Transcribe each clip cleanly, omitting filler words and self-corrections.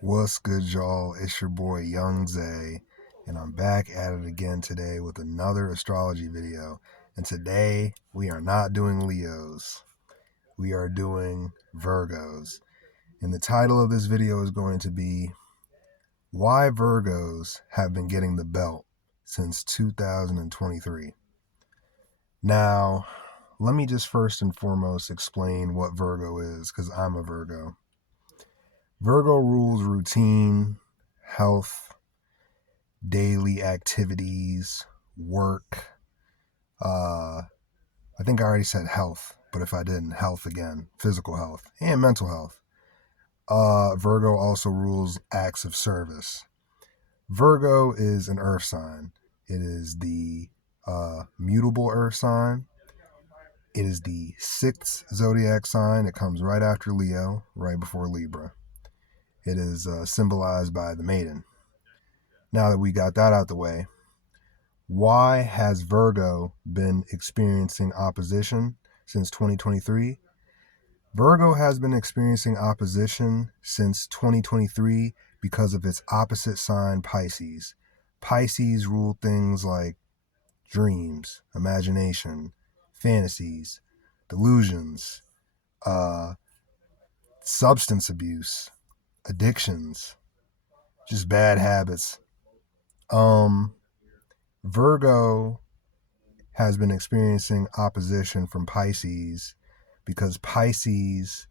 What's good, y'all? It's your boy Young Zay, and I'm back at it again today with another astrology video. And today we are not doing Leos, we are doing Virgos. And the title of this video is going to be Why Virgos Have Been Getting the Belt Since 2023. Now, let me just first and foremost explain what Virgo is, because I'm a Virgo. Virgo rules routine, health, daily activities, work. I think I already said health, but if I didn't, health again, physical health and mental health. Virgo also rules acts of service. Virgo is an earth sign. It is the mutable earth sign. It is the sixth zodiac sign. It comes right after Leo, right before Libra. It is symbolized by the maiden. Now that we got that out the way, why has Virgo been experiencing opposition since 2023? Virgo has been experiencing opposition since 2023 because of its opposite sign, Pisces. Pisces rule things like dreams, imagination, fantasies, delusions, uh, substance abuse, addictions, just bad habits. Virgo has been experiencing opposition from Pisces because Pisces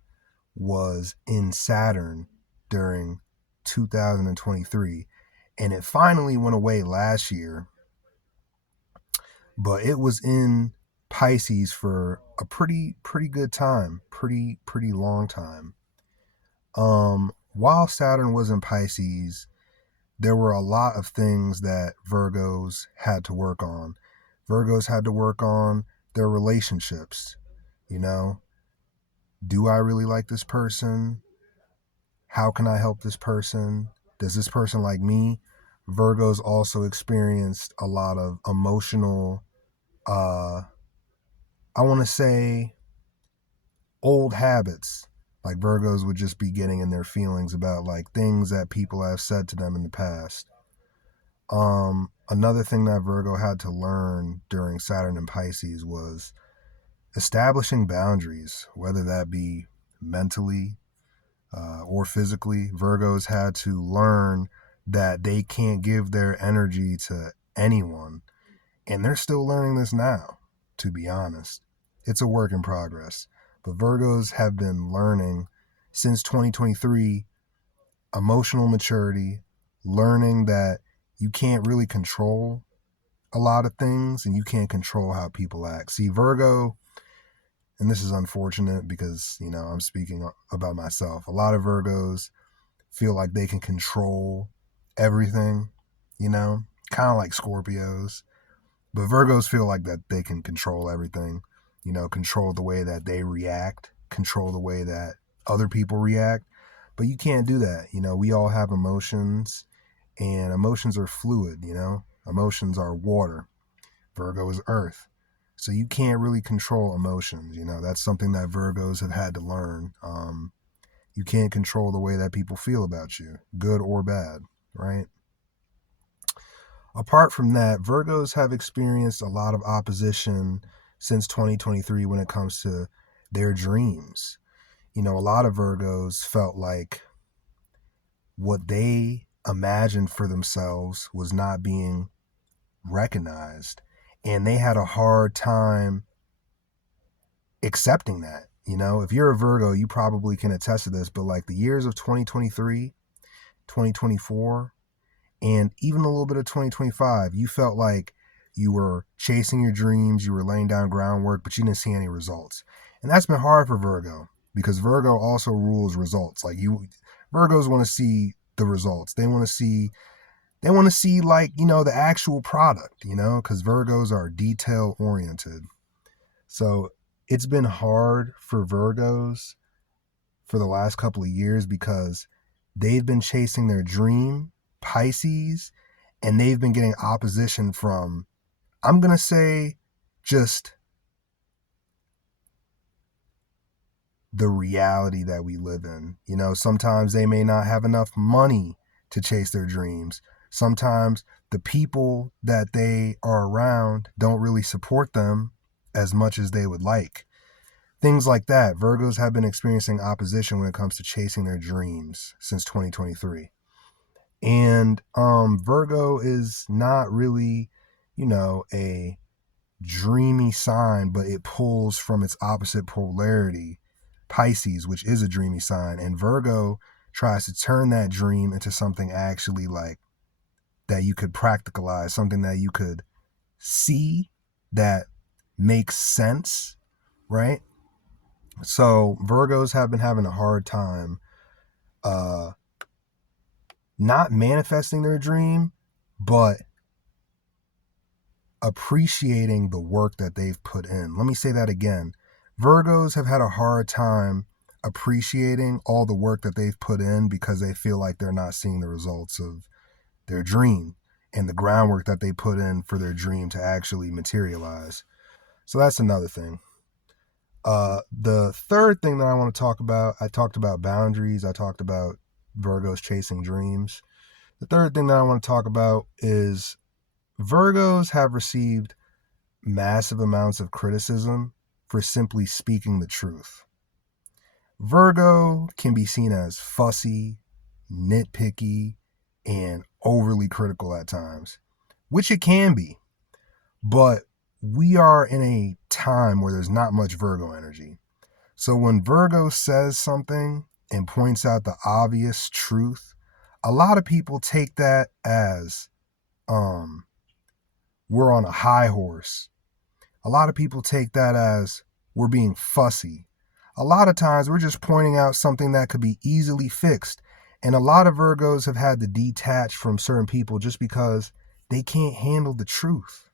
was in Saturn during 2023, and it finally went away last year, but it was in Pisces for a pretty good time, pretty long time. While Saturn was in Pisces, there were a lot of things that Virgos had to work on. Virgos had to work on their relationships. You know, do I really like this person? How can I help this person? Does this person like me? Virgos also experienced a lot of emotional, I want to say, old habits. Like Virgos would just be getting in their feelings about like things that people have said to them in the past. Another thing that Virgo had to learn during Saturn and Pisces was establishing boundaries, whether that be mentally or physically. Virgos had to learn that they can't give their energy to anyone. And they're still learning this now, to be honest. It's a work in progress. But Virgos have been learning since 2023 emotional maturity, learning that you can't really control a lot of things and you can't control how people act. See, Virgo, and this is unfortunate because, I'm speaking about myself. A lot of Virgos feel like they can control everything, kind of like Scorpios. But Virgos feel like that they can control everything, control the way that they react, control the way that other people react. But you can't do that. We all have emotions, and emotions are fluid, Emotions are water. Virgo is earth. So you can't really control emotions, That's something that Virgos have had to learn. You can't control the way that people feel about you, good or bad, right? Apart from that, Virgos have experienced a lot of opposition since 2023 when it comes to their dreams. A lot of Virgos felt like what they imagined for themselves was not being recognized, and they had a hard time accepting that. If you're a Virgo, you probably can attest to this, but like the years of 2023, 2024, and even a little bit of 2025, you felt like you were chasing your dreams, you were laying down groundwork, but you didn't see any results. And that's been hard for Virgo because Virgo also rules results. Like Virgos want to see the results. They want to see like, the actual product, because Virgos are detail oriented. So it's been hard for Virgos for the last couple of years because they've been chasing their dream, Pisces, and they've been getting opposition from, I'm going to say, just the reality that we live in. You know, sometimes they may not have enough money to chase their dreams. Sometimes the people that they are around don't really support them as much as they would like. Things like that. Virgos have been experiencing opposition when it comes to chasing their dreams since 2023. And Virgo is not really, a dreamy sign, but it pulls from its opposite polarity, Pisces, which is a dreamy sign. And Virgo tries to turn that dream into something actually like that you could practicalize, something that you could see that makes sense, right? So Virgos have been having a hard time uh not manifesting their dream, but appreciating the work that they've put in. Let me say that again. Virgos have had a hard time appreciating all the work that they've put in because they feel like they're not seeing the results of their dream and the groundwork that they put in for their dream to actually materialize. So that's another thing. The third thing that I want to talk about, I talked about boundaries, I talked about Virgos chasing dreams. The third thing that I want to talk about is Virgos have received massive amounts of criticism for simply speaking the truth. Virgo can be seen as fussy, nitpicky, and overly critical at times, which it can be. But we are in a time where there's not much Virgo energy. So when Virgo says something and points out the obvious truth, a lot of people take that as we're on a high horse. A lot of people take that as we're being fussy. A lot of times we're just pointing out something that could be easily fixed. And a lot of Virgos have had to detach from certain people just because they can't handle the truth.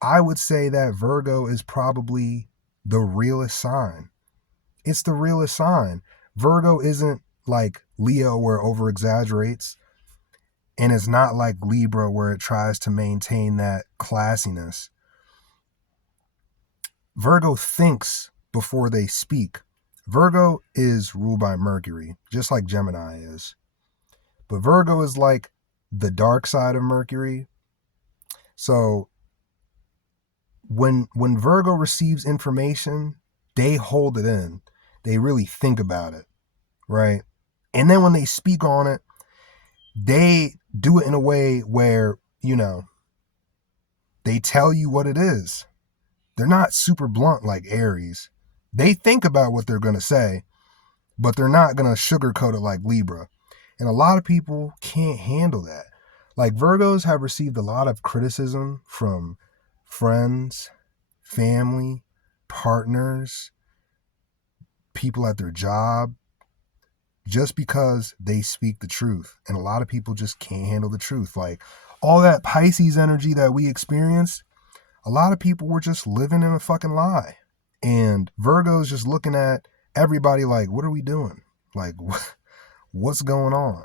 I would say that Virgo is probably the realest sign. It's the realest sign. Virgo isn't like Leo where it over exaggerates, and it's not like Libra where it tries to maintain that classiness. Virgo thinks before they speak. Virgo is ruled by Mercury, just like Gemini is. But Virgo is like the dark side of Mercury. So when Virgo receives information, they hold it in. They really think about it, right? And then when they speak on it, they do it in a way where, they tell you what it is. They're not super blunt like Aries. They think about what they're going to say, but they're not going to sugarcoat it like Libra. And a lot of people can't handle that. Like Virgos have received a lot of criticism from friends, family, partners, people at their job, just because they speak the truth. And a lot of people just can't handle the truth. Like all that Pisces energy that we experienced, a lot of people were just living in a fucking lie. And Virgo's just looking at everybody like, what are we doing? Like, what's going on?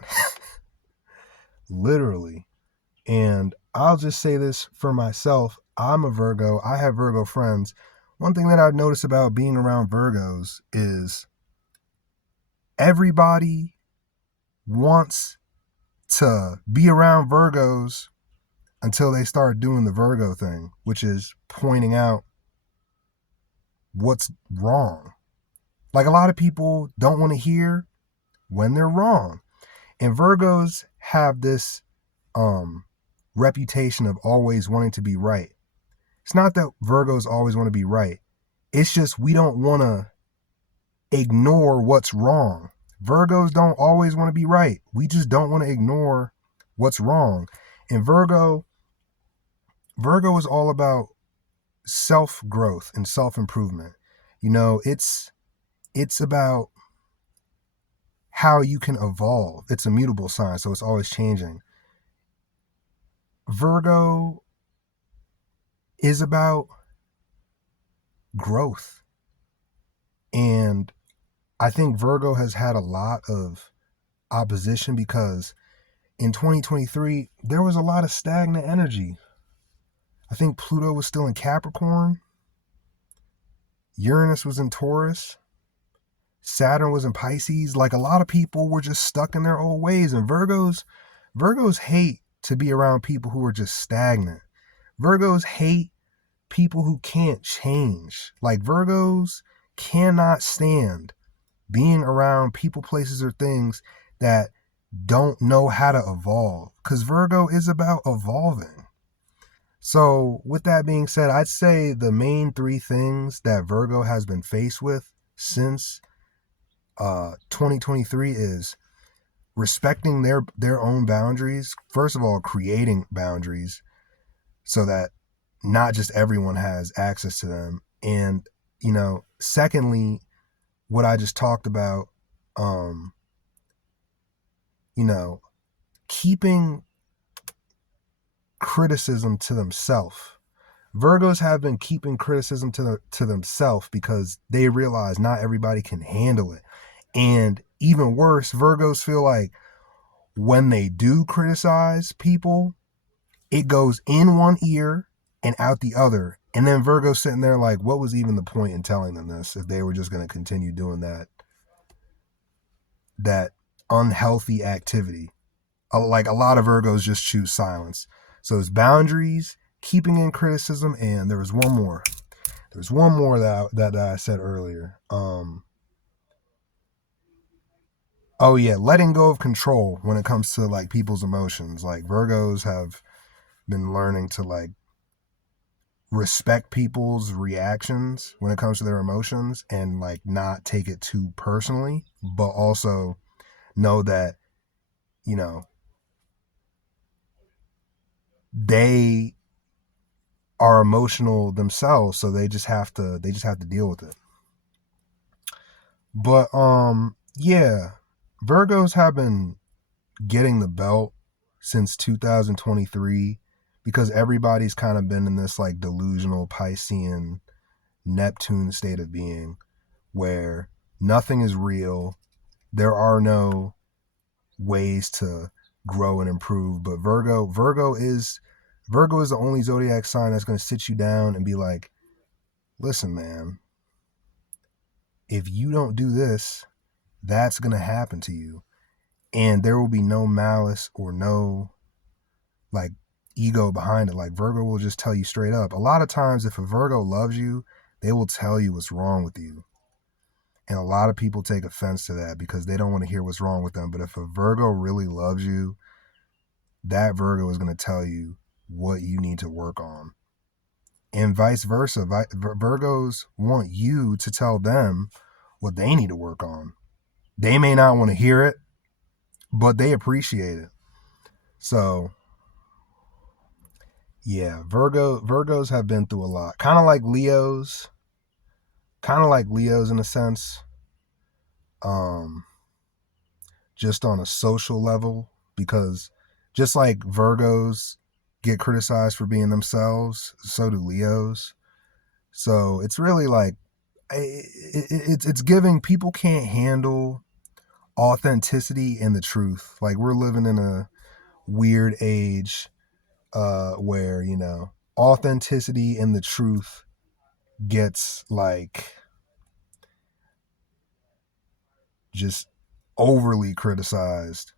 Literally. And I'll just say this for myself. I'm a Virgo. I have Virgo friends. One thing that I've noticed about being around Virgos is everybody wants to be around Virgos until they start doing the Virgo thing, which is pointing out what's wrong. Like a lot of people don't want to hear when they're wrong. And Virgos have this reputation of always wanting to be right. It's not that Virgos always want to be right. It's just we don't want to ignore what's wrong. Virgos don't always want to be right. We just don't want to ignore what's wrong. And Virgo is all about self-growth and self-improvement. It's about how you can evolve. It's a mutable sign, so it's always changing. Virgo is about growth. And I think Virgo has had a lot of opposition because in 2023, there was a lot of stagnant energy. I think Pluto was still in Capricorn. Uranus was in Taurus. Saturn was in Pisces, like a lot of people were just stuck in their old ways. And Virgos hate to be around people who are just stagnant. Virgos hate people who can't change. Like Virgos cannot stand being around people, places, or things that don't know how to evolve. Because Virgo is about evolving. So, with that being said, I'd say the main three things that Virgo has been faced with since 2023 is respecting their own boundaries. First of all, creating boundaries so that not just everyone has access to them. And, secondly, what I just talked about, um, you know, keeping criticism to themselves. Virgos have been keeping criticism to themselves because they realize not everybody can handle it. And even worse, Virgos feel like when they do criticize people, it goes in one ear and out the other. And then Virgo's sitting there like, what was even the point in telling them this if they were just going to continue doing that unhealthy activity? Like a lot of Virgos just choose silence. So it's boundaries, keeping in criticism, and there was one more. There's one more that I said earlier. Oh yeah, letting go of control when it comes to like people's emotions. Like Virgos have been learning to like respect people's reactions when it comes to their emotions and like not take it too personally, but also know that, you know, they are emotional themselves, so they just have to deal with it. But yeah, Virgos have been getting the belt since 2023 because everybody's kind of been in this like delusional Piscean Neptune state of being where nothing is real. There are no ways to grow and improve. But Virgo is the only zodiac sign that's going to sit you down and be like, listen, man, if you don't do this, that's going to happen to you. And there will be no malice or no like ego behind it. Like Virgo will just tell you straight up. A lot of times, if a Virgo loves you, they will tell you what's wrong with you. And a lot of people take offense to that because they don't want to hear what's wrong with them. But if a Virgo really loves you, that Virgo is going to tell you what you need to work on. And vice versa. Virgos want you to tell them what they need to work on. They may not want to hear it, but they appreciate it. So, yeah, Virgos have been through a lot. Kind of like Leos in a sense. Um just on a social level because just like Virgos get criticized for being themselves, so do Leos. So it's really like it's giving people can't handle authenticity and the truth. Like we're living in a weird age where, authenticity and the truth gets like just overly criticized.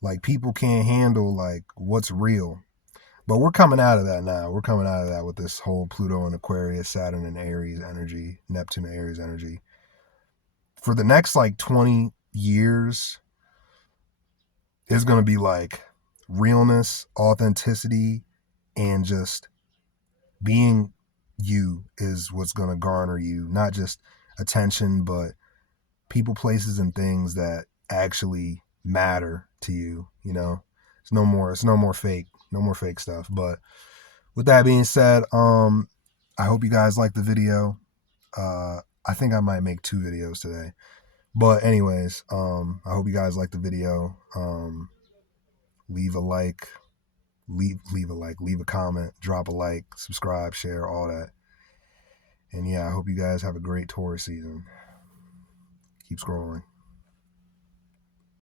Like people can't handle like what's real. But we're coming out of that now. We're coming out of that with this whole Pluto and Aquarius, Saturn and Aries energy, Neptune and Aries energy. For the next like 20 years, it's going to be like realness, authenticity, and just being you is what's going to garner you, not just attention, but people, places, and things that actually matter to you. It's no more fake, no more fake stuff. But with that being said, I hope you guys like the video. I think I might make 2 videos today. But anyways, I hope you guys like the video. Leave a like, leave a comment, drop a like, subscribe, share, all that. And yeah, I hope you guys have a great Taurus season. Keep scrolling.